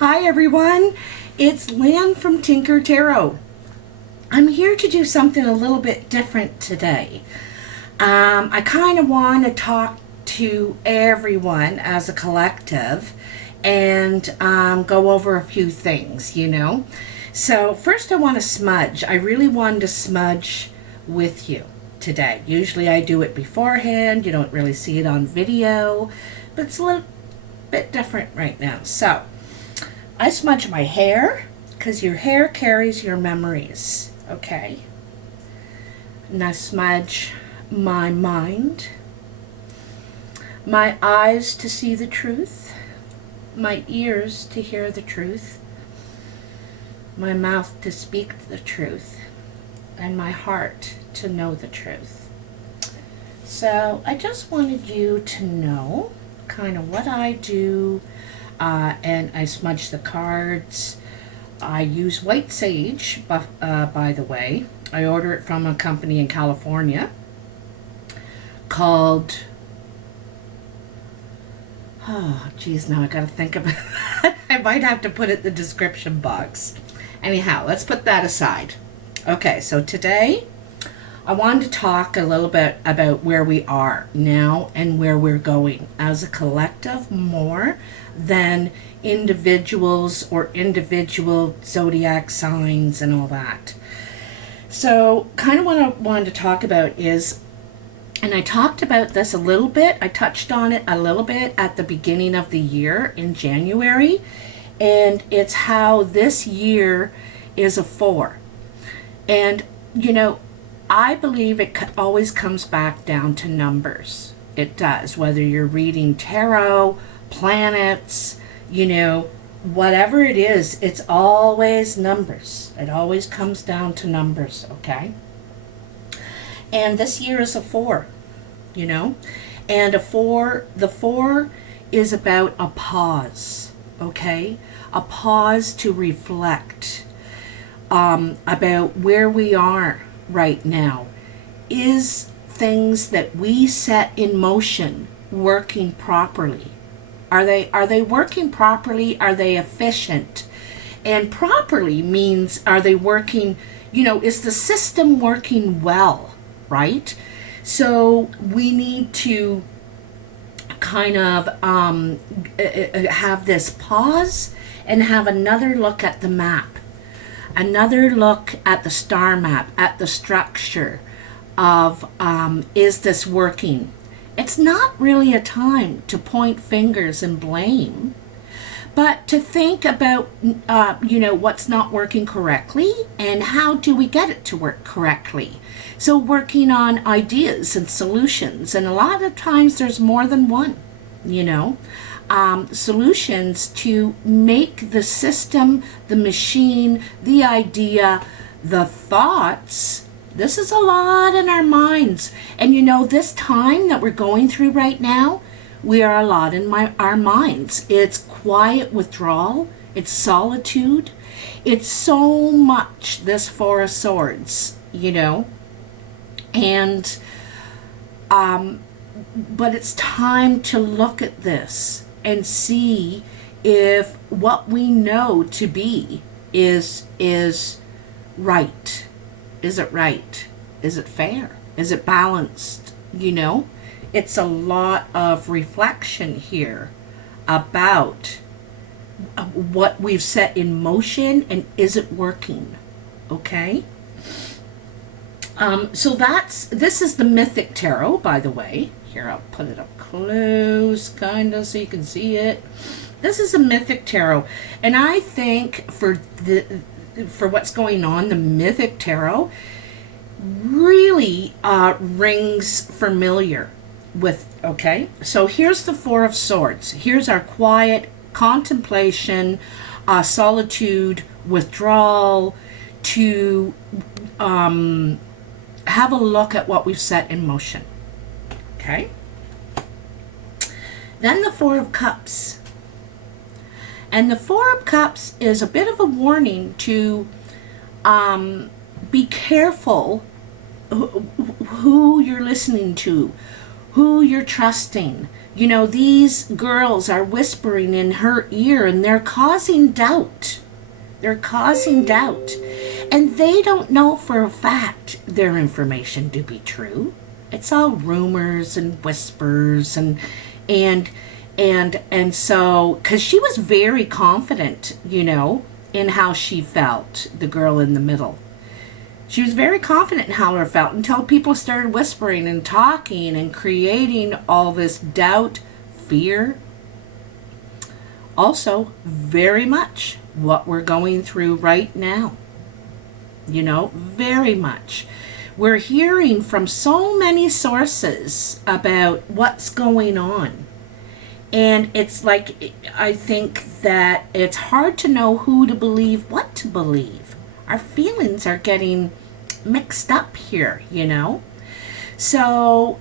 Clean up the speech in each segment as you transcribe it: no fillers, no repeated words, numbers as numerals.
Hi everyone, it's Lynn from Tinker Tarot. I'm here to do something a little bit different today. I kind of want to talk to everyone as a collective and go over a few things, So first I want to smudge. I really wanted to smudge with you today. Usually I do it beforehand. You don't really see it on video, but it's a little bit different right now. So I smudge my hair because your hair carries your memories, okay? And I smudge my mind, my eyes to see the truth, my ears to hear the truth, my mouth to speak the truth, and my heart to know the truth. So I just wanted you to know kind of what I do. And I smudge the cards. I use white sage, by the way. I order it from a company in California called, oh geez, now I gotta think about that. I might have to put it in the description box. Anyhow, let's put that aside. Okay, so today I wanted to talk a little bit about where we are now and where we're going as a collective more than individuals or individual zodiac signs and all that. So kind of what I wanted to talk about is, and I talked about this a little bit, I touched on it a little bit at the beginning of the year in January, and it's how this year is a 4. And I believe it always comes back down to numbers. It does, whether you're reading tarot, planets, whatever it is, it's always numbers. It always comes down to numbers, okay? And this year is a 4, and the 4 is about a pause, okay? A pause to reflect about where we are right now. Is things that we set in motion working properly? Are they working properly? Are they efficient? And properly means, are they working, is the system working well, right? So we need to kind of have this pause and have another look at the map. Another look at the star map, at the structure of, is this working? It's not really a time to point fingers and blame, but to think about, what's not working correctly and how do we get it to work correctly. So working on ideas and solutions, and a lot of times there's more than one, solutions to make the system, the machine, the idea, the thoughts. This is a lot in our minds. And this time that we're going through right now, we are a lot in our minds. It's quiet withdrawal. It's solitude. It's so much, this 4 of Swords, And, but it's time to look at this and see if what we know to be is right. Is it right? Is it fair? Is it balanced? It's a lot of reflection here about what we've set in motion and is it working? Okay? So this is the Mythic Tarot, by the way. Here, I'll put it up close, kind of, so you can see it. This is a Mythic Tarot, and I think for what's going on, the Mythic Tarot really rings familiar with, okay? So here's the 4 of Swords. Here's our quiet contemplation, solitude, withdrawal, to have a look at what we've set in motion. Okay? Then the 4 of Cups. And the 4 of Cups is a bit of a warning to be careful who you're listening to, who you're trusting. You know, these girls are whispering in her ear and they're causing doubt. They're causing doubt. And they don't know for a fact their information to be true. It's all rumors and whispers and so, because she was very confident, you know, in how she felt, the girl in the middle. She was very confident in how her felt until people started whispering and talking and creating all this doubt, fear. Also, very much what we're going through right now. You know, very much. We're hearing from so many sources about what's going on. And it's like, I think that it's hard to know who to believe, what to believe. Our feelings are getting mixed up here, you know. So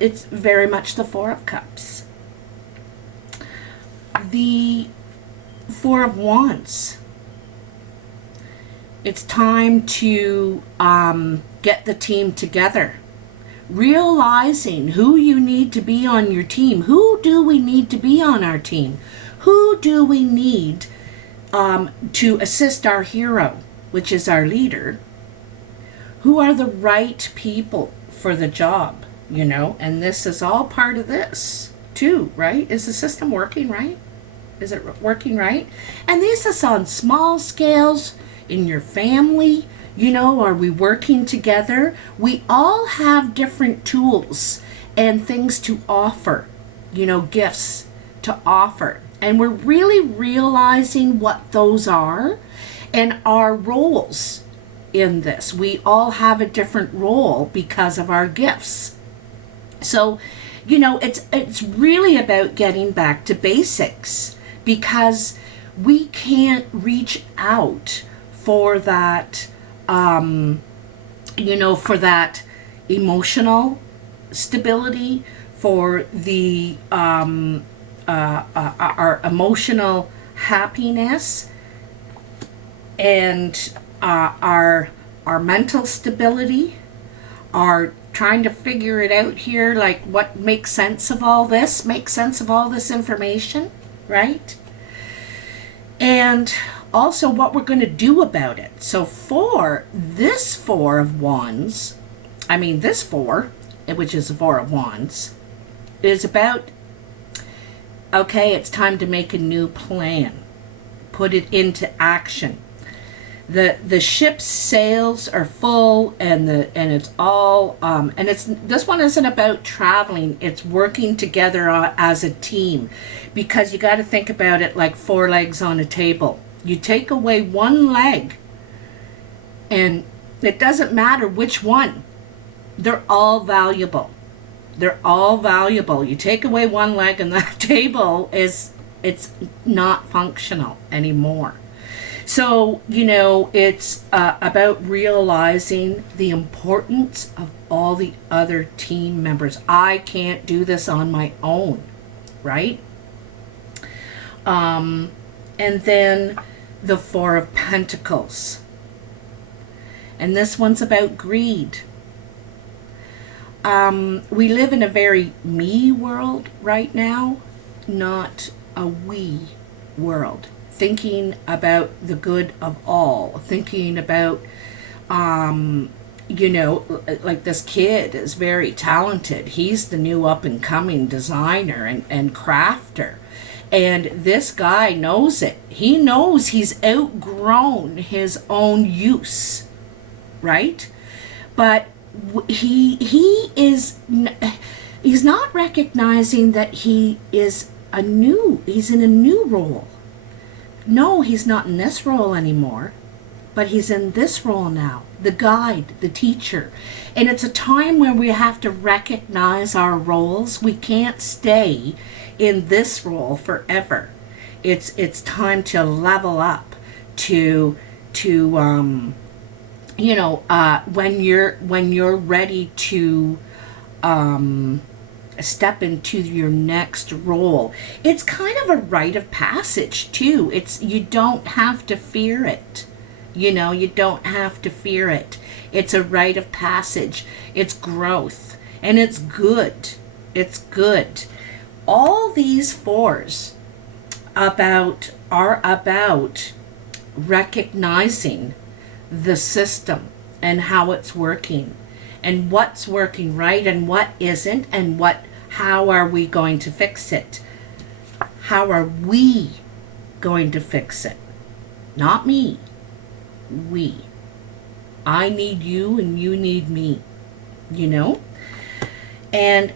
it's very much the Four of Cups. The Four of Wands. It's time to get the team together. Realizing who you need to be on your team. Who do we need to be on our team? Who do we need to assist our hero, which is our leader? Who are the right people for the job, you know? And this is all part of this too, right? Is the system working right? Is it working right? And this is on small scales in your family. You know, are we working together? We all have different tools and things to offer, you know, gifts to offer. And we're really realizing what those are and our roles in this. We all have a different role because of our gifts. So, you know, it's really about getting back to basics, because we can't reach out for that you know, for that emotional stability, for the our emotional happiness, and our mental stability, our trying to figure it out here, like what makes sense of all this, information, right? And also what we're going to do about it. So for this Four of Wands, this four, which is the Four of Wands, is about, okay, it's time to make a new plan. Put it into action. The ship's sails are full, and it's all and it's, this one isn't about traveling, it's working together as a team, because you got to think about it like four legs on a table. You take away one leg, and it doesn't matter which one. They're all valuable. They're all valuable. You take away one leg, and the table it's not functional anymore. So, you know, it's about realizing the importance of all the other team members. I can't do this on my own, right? And then the Four of Pentacles. And this one's about greed. We live in a very me world right now, not a we world. Thinking about the good of all. Thinking about, you know, like this kid is very talented. He's the new up-and-coming designer and crafter. And this guy knows it. He knows he's outgrown his own use, right? But he's not recognizing that he's in a new role. No, he's not in this role anymore, but he's in this role now, the guide, the teacher. And it's a time where we have to recognize our roles. We can't stay in this role forever. It's time to level up to you know, when you're ready to step into your next role. It's kind of a rite of passage too. You don't have to fear it. You know, you don't have to fear it. It's a rite of passage. It's growth. And it's good. It's good. All these fours are about recognizing the system and how it's working and what's working right and what isn't, and how are we going to fix it? How are we going to fix it? Not me. We. I need you and you need me, you know? And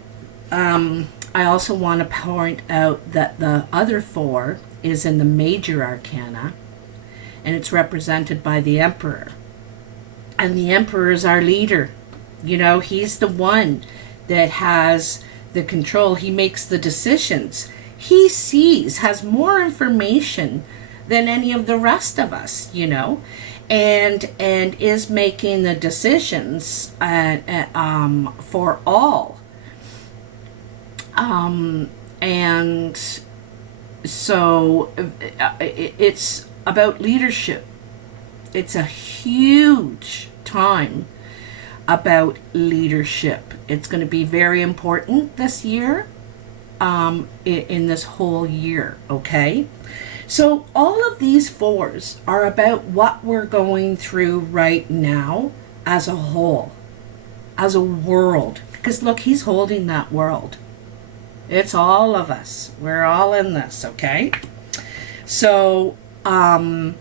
I also want to point out that the other 4 is in the major arcana, and it's represented by the Emperor. And the Emperor is our leader. You know, he's the one that has the control. He makes the decisions. He has more information than any of the rest of us, you know, and is making the decisions for all. And so it's about leadership. It's a huge time about leadership. It's going to be very important this year, in this whole year, okay? So all of these 4s are about what we're going through right now as a whole, as a world. Because look, he's holding that world. It's all of us. We're all in this, okay? So, and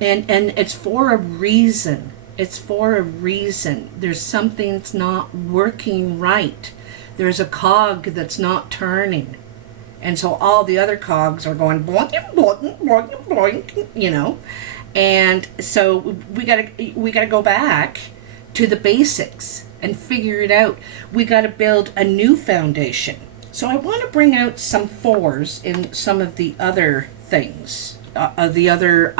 it's for a reason. It's for a reason. There's something that's not working right. There's a cog that's not turning. And so all the other cogs are going boink, boink, boink, boink, you know. And so we gotta go back to the basics and figure it out. We gotta build a new foundation. So I want to bring out some 4s in some of the other things, the other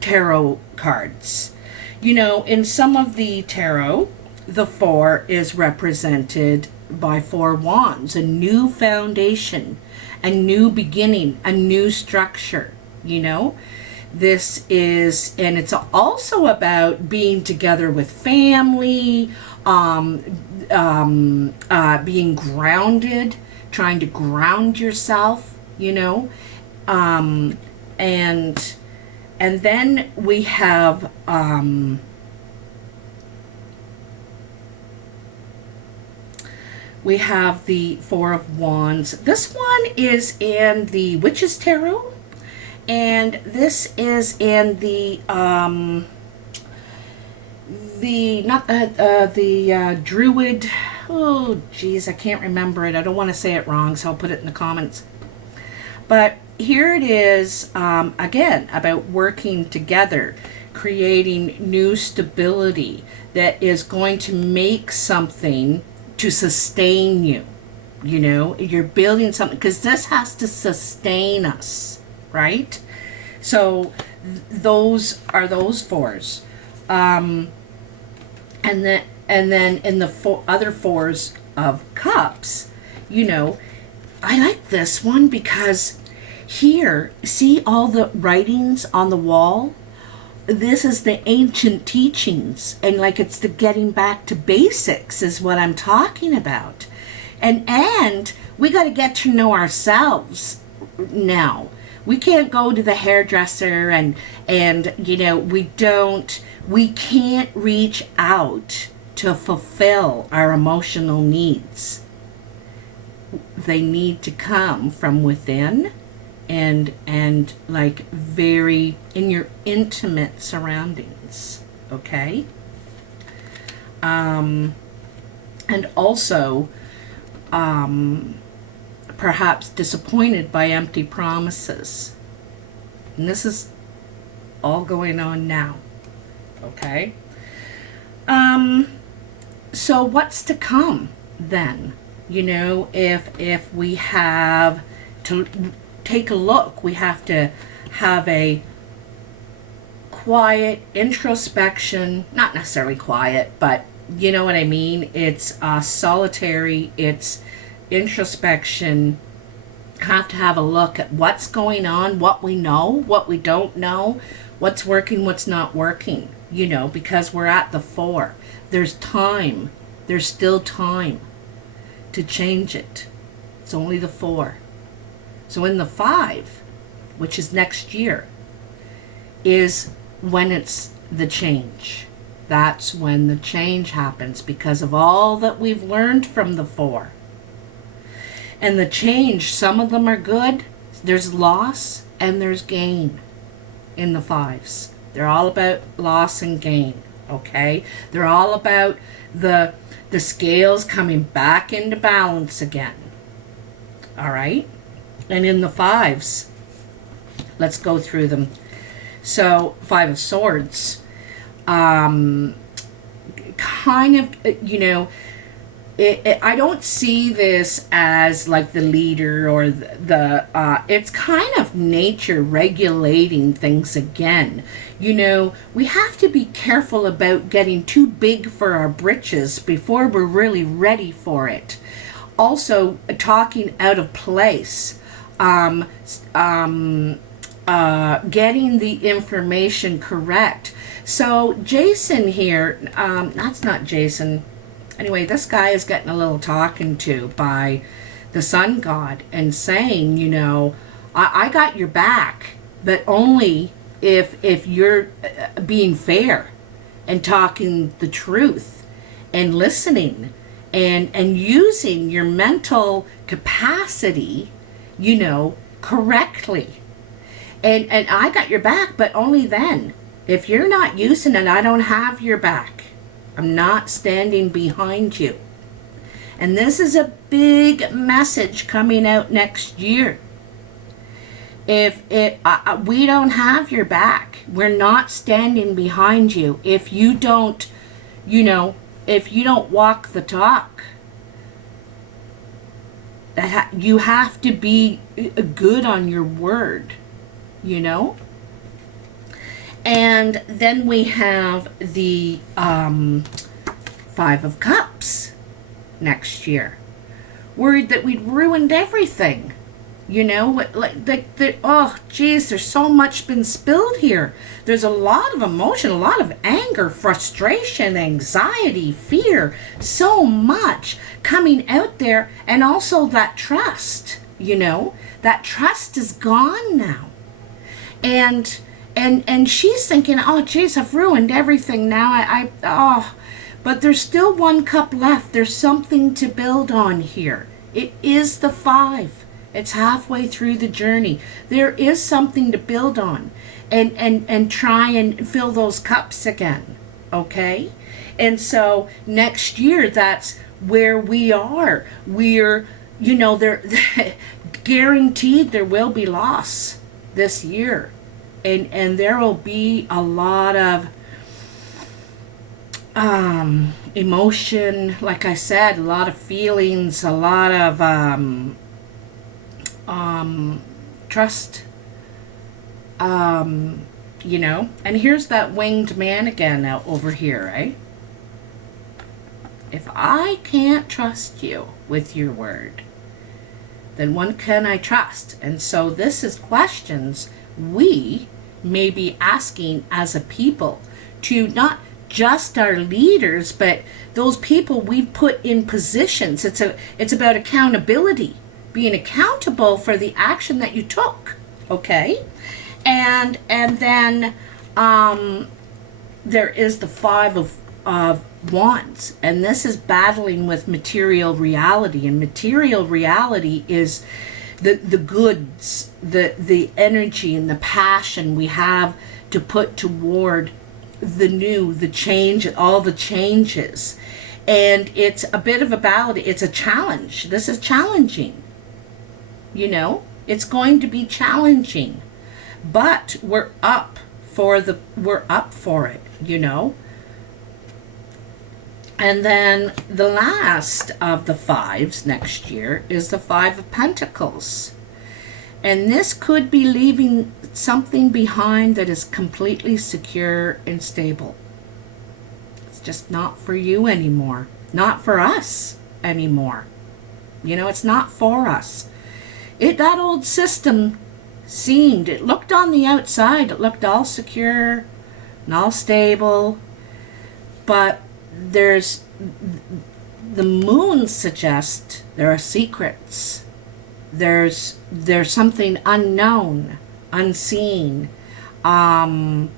tarot cards. You know, in some of the tarot, the 4 is represented by 4 wands, a new foundation, a new beginning, a new structure, you know. This is, and it's also about being together with family, being grounded, trying to ground yourself, you know. And then we have the 4 of Wands. This one is in the Witch's Tarot, and this is in the Druid. Oh, geez, I can't remember it. I don't want to say it wrong, so I'll put it in the comments. But here it is, again, about working together, creating new stability that is going to make something to sustain you. You know, you're building something, because this has to sustain us, right? So those are those 4s. And then in the other 4s of Cups, you know, I like this one because here, see all the writings on the wall? This is the ancient teachings, and like it's the getting back to basics is what I'm talking about. And we got to get to know ourselves now. We can't go to the hairdresser and you know, we can't reach out to fulfill our emotional needs. They need to come from within and like very in your intimate surroundings, okay? And also perhaps disappointed by empty promises. And this is all going on now, okay? So what's to come then? You know, if we have to take a look, we have to have a quiet introspection, not necessarily quiet, but you know what I mean? It's solitary, it's introspection. Have to have a look at what's going on, what we know, what we don't know, what's working, what's not working, because we're at the 4. There's time. There's still time to change it. It's only the 4. So in the 5, which is next year, is when it's the change. That's when the change happens because of all that we've learned from the 4. And the change, some of them are good. There's loss and there's gain in the 5s. They're all about loss and gain, okay? They're all about the scales coming back into balance again. All right? And in the 5s, let's go through them. So, 5 of Swords, kind of, I don't see this as like the leader or it's kind of nature regulating things again. We have to be careful about getting too big for our britches before we're really ready for it. Also, talking out of place, getting the information correct. So Jason here, that's not Jason. Anyway, this guy is getting a little talking to by the sun god and saying, I got your back, but only if you're being fair and talking the truth and listening and using your mental capacity, correctly. And I got your back, but only then. If you're not using it, I don't have your back. I'm not standing behind you. And this is a big message coming out next year. If we don't have your back, we're not standing behind you. If you don't, if you don't walk the talk, you have to be good on your word, And then we have the 5 of Cups next year. Worried that we'd ruined everything. Oh, geez, there's so much been spilled here. There's a lot of emotion, a lot of anger, frustration, anxiety, fear, so much coming out there. And also that trust, that trust is gone now. And she's thinking, oh, geez, I've ruined everything now. But there's still 1 cup left. There's something to build on here. It is the 5. It's halfway through the journey. There is something to build on and try and fill those cups again, okay? And so next year, that's where we are. We're, there guaranteed there will be loss this year. And there will be a lot of emotion, like I said, a lot of feelings, a lot of trust, and here's that winged man again out over here, right? If I can't trust you with your word, then when can I trust? And so this is questions we may be asking as a people to not just our leaders, but those people we've put in positions. It's about accountability, being accountable for the action that you took, okay? And then there is the 5 of Wands, and this is battling with material reality, and material reality is the goods, the energy and the passion we have to put toward the new, the change, all the changes. And it's a bit of a battle. It's a challenge. This is challenging. It's going to be challenging. But we're up for it, And then the last of the 5s next year is the 5 of Pentacles. And this could be leaving something behind that is completely secure and stable. It's just not for you anymore. Not for us anymore. It's not for us. That old system it looked on the outside, it looked all secure, and all stable, but there's the moon suggests there are secrets. There's something unknown, unseen, not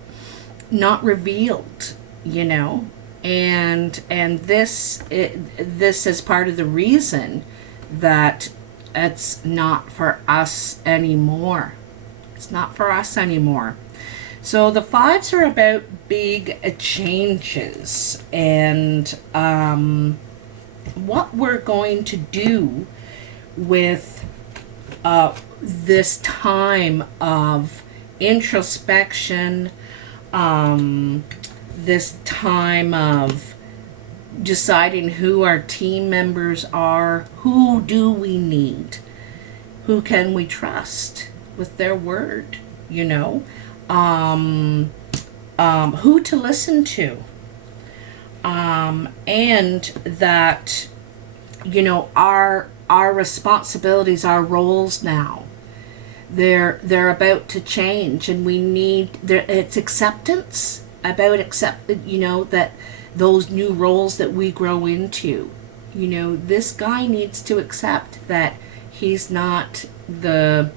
revealed, you know, and this is part of the reason that it's not for us anymore. It's not for us anymore. So the fives are about big changes, and what we're going to do with this time of introspection, this time of deciding who our team members are, who do we need, who can we trust with their word, you know, who to listen to, and that, you know, our responsibilities, our roles now, they're about to change, and we need it's acceptance, about you know, that those new roles that we grow into, you know, this guy needs to accept that he's not the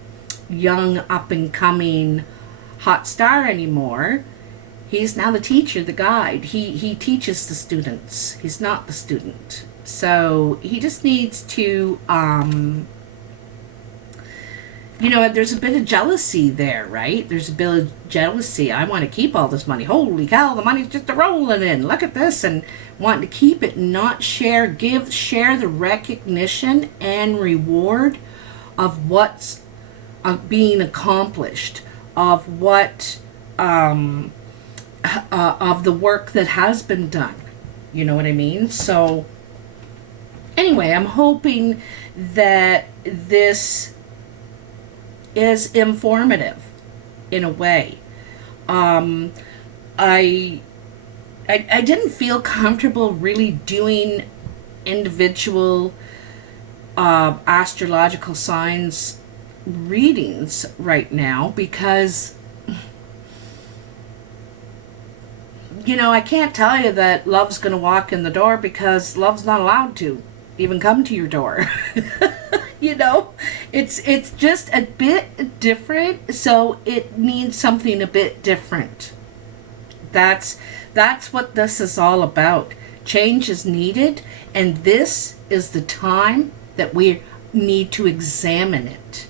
young up and coming hot star anymore. He's now the teacher, the guide. He teaches the students. He's not the student. So he just needs to, you know, there's a bit of jealousy there, right? There's a bit of jealousy. I want to keep all this money. Holy cow, the money's just rolling in. Look at this. And wanting to keep it, not share, share the recognition and reward of what's being accomplished, of what, of the work that has been done. You know what I mean? So anyway, I'm hoping that this is informative in a way. I didn't feel comfortable really doing individual astrological signs readings right now because, you know, I can't tell you that love's going to walk in the door because love's not allowed to even come to your door. You know, it's just a bit different, so it needs something a bit different. That's what this is all about. Change is needed, and this is the time that we need to examine it.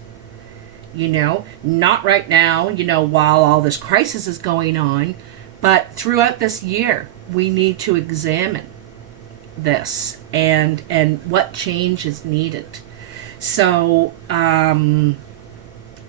You know, not right now, you know, while all this crisis is going on, but throughout this year, we need to examine this and what change is needed. So,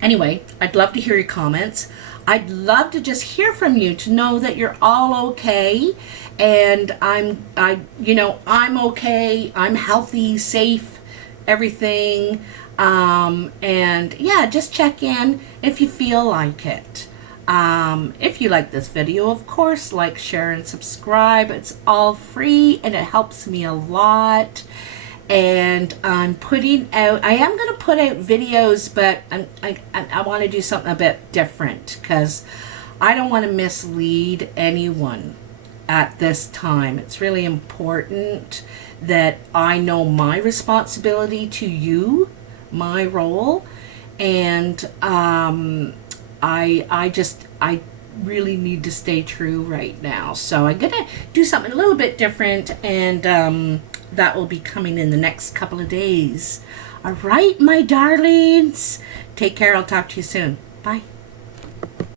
anyway, I'd love to hear your comments. I'd love to just hear from you to know that you're all okay, and I'm okay. I'm healthy, safe, everything. And yeah, just check in if you feel like it. If you like this video, of course, like, share, and subscribe. It's all free, and it helps me a lot. And I'm putting out, I am going to put out videos, but I want to do something a bit different because I don't want to mislead anyone at this time. It's really important that I know my responsibility to you, my role, and I really need to stay true right now. So I'm going to do something a little bit different, and that will be coming in the next couple of days. All right, my darlings. Take care. I'll talk to you soon. Bye.